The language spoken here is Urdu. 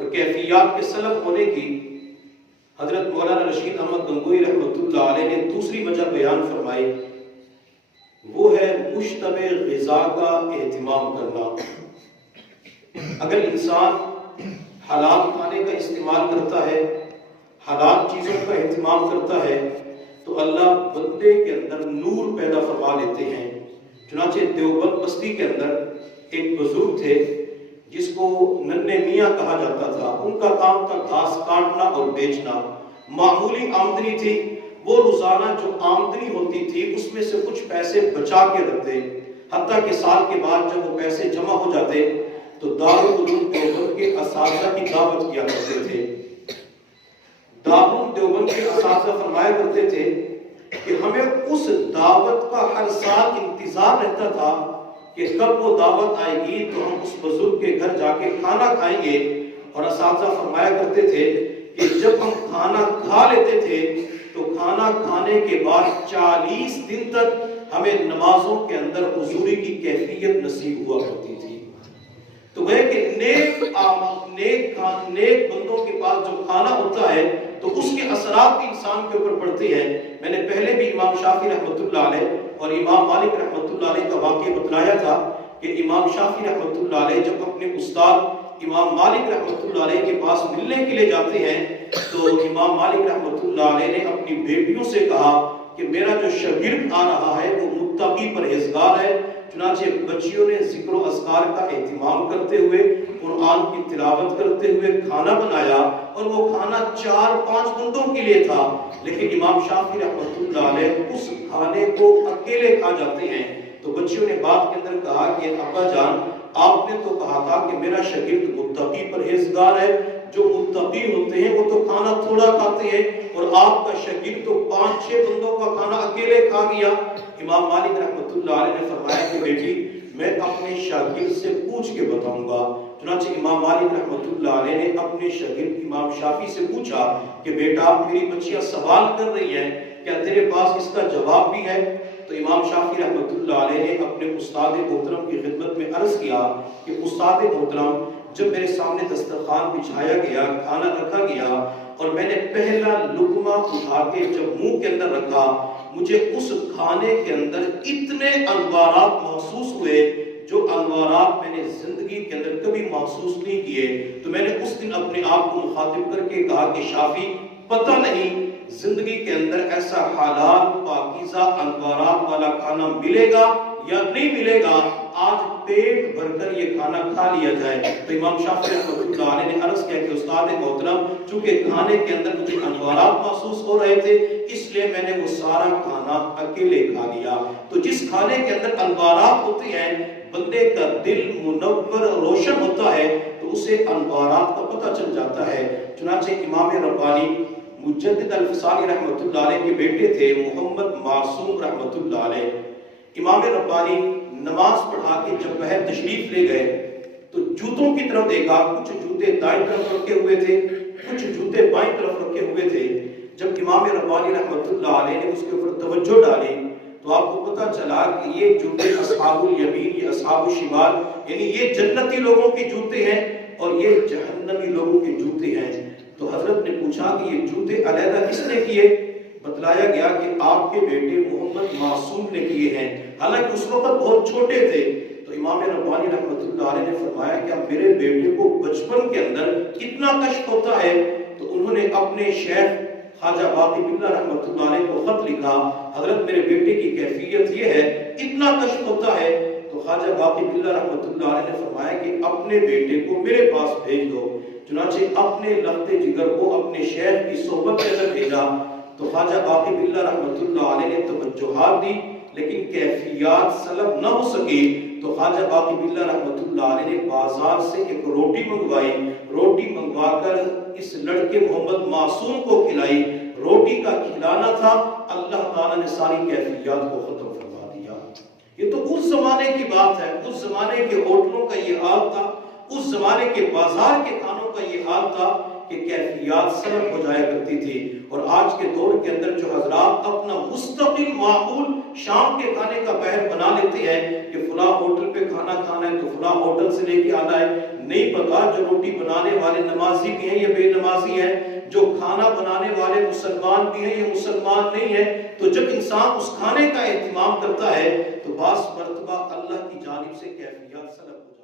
اور کیفیات کے سلب ہونے کی حضرت مولانا رشید احمد گنگوئی رحمۃ اللہ علیہ نے دوسری وجہ بیان فرمائی، وہ ہے مشتبہ غذا کا اہتمام کرنا۔ اگر انسان حلال کھانے کا استعمال کرتا ہے، حلال چیزوں کا اہتمام کرتا ہے، تو اللہ بندے کے اندر نور پیدا فرما لیتے ہیں۔ چنانچہ دیوبند بستی کے اندر ایک بزرگ تھے جس کو ننھے میاں کہا جاتا تھا۔ ان کا کام تھا گھاس کاٹنا اور بیچنا، معمولی آمدنی تھی۔ وہ روزانہ جو آمدنی ہوتی تھی اس میں سے کچھ پیسے بچا کے رکھتے، حتیٰ کہ سال کے بعد جب وہ پیسے جمع ہو جاتے تو دارالعلوم دیوبند کے اساتذہ کی دعوت کیا کرتے تھے۔ دارالعلوم دیوبند کے اساتذہ فرمایا کرتے تھے کہ ہمیں اس دعوت کا ہر سال انتظار رہتا تھا کہ کب وہ دعوت آئے گی تو ہم اس بزرگ کے گھر جا کے کھانا کھائیں گے۔ اور اساتذہ فرمایا کرتے تھے کہ جب ہم کھانا کھا لیتے تھے تو کھانا کھانے کے بعد 40 دن تک ہمیں نمازوں کے اندر حضوری کی کیفیت نصیب ہوا کرتی تھی۔ تو وہ کہ نیک بندوں کے پاس جو کھانا ہوتا ہے تو اس کے اثرات بھی انسان کے اوپر پڑتے ہیں۔ میں نے پہلے بھی امام شافعی رحمۃ اللہ علیہ اور امام مالک رحمۃ اللہ علیہ کا واقعہ بتلایا تھا کہ امام شافعی رحمۃ اللہ علیہ جب اپنے استاد امام مالک رحمۃ اللہ علیہ کے پاس ملنے کے لیے جاتے ہیں تو امام مالک رحمۃ اللہ علیہ نے اپنی بیٹیوں سے کہا کہ میرا جو شاگرد آ رہا ہے وہ متقی پرہیزگار ہے۔ چنانچہ بچیوں نے ذکر و اذکار کا اہتمام کرتے ہوئے، قرآن کی تلاوت کرتے ہوئے کھانا بنایا، اور وہ کھانا 4-5 بندوں کے لیے تھا، لیکن امام شافعی رحمۃ اللہ علیہ اس کھانے کو اکیلے کھا جاتے ہیں۔ تو بچیوں نے بات کے اندر کہا کہ ابا جان، آپ نے تو کہا تھا کہ میرا شاگرد متقی پرہیزگار ہے، جو متقی ہوتے ہیں وہ تو کھانا تھوڑا کھاتے ہیں، اور آپ کا شاگرد تو 5-6 بندوں کا کھانا اکیلے کھا گیا۔ امام مالک رحمۃ اللہ علیہ نے فرمایا کہ بیٹی میں اپنے شاگرد سے پوچھ کے بتاؤں گا۔ چنانچہ امام مالک رحمۃ اللہ علیہ نے اپنے شاگرد امام شافعی سے پوچھا کہ بیٹا میری بچیاں سوال کر رہی ہیں، کیا تیرے پاس اس کا جواب بھی ہے؟ تو امام شافعی رحمۃ اللہ علیہ نے اپنے استاد محترم کی خدمت میں عرض کیا کہ استاد محترم، جب میرے سامنے دسترخوان بچھایا گیا، کھانا رکھا گیا، اور میں نے پہلا لقمہ اٹھا کے جب منہ کے اندر رکھا، مجھے اس کھانے کے اندر اتنے انوارات محسوس ہوئے جو انوارات میں نے زندگی کے اندر کبھی محسوس نہیں کیے۔ تو میں نے اس دن اپنے آپ کو مخاطب کر کے کہا کہ شافعی، پتہ نہیں زندگی کے اندر ایسا حلال پاکیزہ انوارات والا کھانا ملے گا یا نہیں ملے گا، آج پیٹ بھر کر یہ کھانا کھا لیا جائے۔ تو امام شافعی رحمۃ اللہ علیہ نے عرض کیا کہ استاد محترم، چونکہ کھانے کے اندر مجھے انوارات محسوس ہو رہے تھے اس لیے میں نے وہ سارا کھانا اکیلے کھا لیا۔ تو جس کھانے کے اندر انوارات ہوتے ہیں، بندے کا دل منور روشن ہوتا ہے تو اسے انوارات کا پتہ چل جاتا ہے۔ چنانچہ امام ربانی مجدد الفسانی رحمۃ اللہ علیہ کے بیٹے تھے محمد معصوم رحمۃ اللہ علیہ۔ امام ربانی نماز پڑھا کے جب باہر تشریف لے گئے تو جوتوں کی طرف دیکھا، کچھ جوتے دائیں طرف رکھے ہوئے تھے، کچھ جوتے بائیں طرف رکھے ہوئے تھے۔ جب امام ربانی رحمۃ اللہ علیہ نے اس کے اوپر توجہ ڈالی تو آپ کو پتہ چلا کہ یہ جوتے اصحاب الیمین، یہ اصحاب الشمال، یعنی یہ جنتی لوگوں کے جوتے ہیں اور یہ جہنمی لوگوں کے جوتے ہیں۔ تو حضرت نے پوچھا کہ یہ جوتے علیحدہ کس نے کیے؟ بتلایا گیا کہ آپ کے بیٹے محمد معصوم نے کیے ہیں، حالانکہ اس وقت بہت چھوٹے تھے۔ تو امام ربانی رحمۃ اللہ علیہ نے فرمایا کہ اب میرے بیٹے کو بچپن کے اندر کتنا کشف ہوتا ہے؟ تو انہوں نے اپنے شیخ خواجہ باقی باللہ رحمۃ اللہ علیہ کو خط لکھا، حضرت میرے بیٹے کی کیفیت یہ ہے، اتنا کشف ہوتا ہے۔ تو خواجہ باقی باللہ رحمۃ اللہ علیہ نے فرمایا کہ اپنے بیٹے کو میرے پاس بھیج دو۔ چنانچہ اپنے لخت جگر کو اپنے شیخ کی صحبت کے اندر بھیجا تو خواجہ باقی باللہ رحمۃ اللہ علیہ نے توجہات دی، لیکن کیفیات سلب نہ ہو سکی۔ تو خواجہ باقی باللہ رحمۃ اللہ علیہ نے بازار سے ایک روٹی منگوائی، روٹی منگوا کر اس لڑکے محمد معصوم کو کھلائی۔ روٹی کا کھلانا تھا، اللہ تعالیٰ نے ساری کیفیات کو ختم فرما دیا۔ یہ تو اس زمانے کی بات ہے، اس زمانے کے ہوٹلوں کا یہ حال تھا، اس زمانے کے بازار کے کھانوں کا یہ حال تھا کہ کیفیات سلب ہو جایا کرتی تھی۔ اور آج کے دور کے اندر جو حضرات اپنا مستقل معمول شام کے کھانے کا بہر بنا لیتے ہیں کہ فلاں ہوٹل پہ کھانا کھانا ہے تو فلاں ہوٹل سے لے کے آنا ہے، نہیں پتا جو روٹی بنانے والے نمازی بھی ہیں یا بے نمازی ہیں، جو کھانا بنانے والے مسلمان بھی ہیں یا مسلمان نہیں ہیں، تو جب انسان اس کھانے کا اہتمام کرتا ہے تو بعض مرتبہ اللہ کی جانب سے کیفیات سلب ہو جاتی ہے۔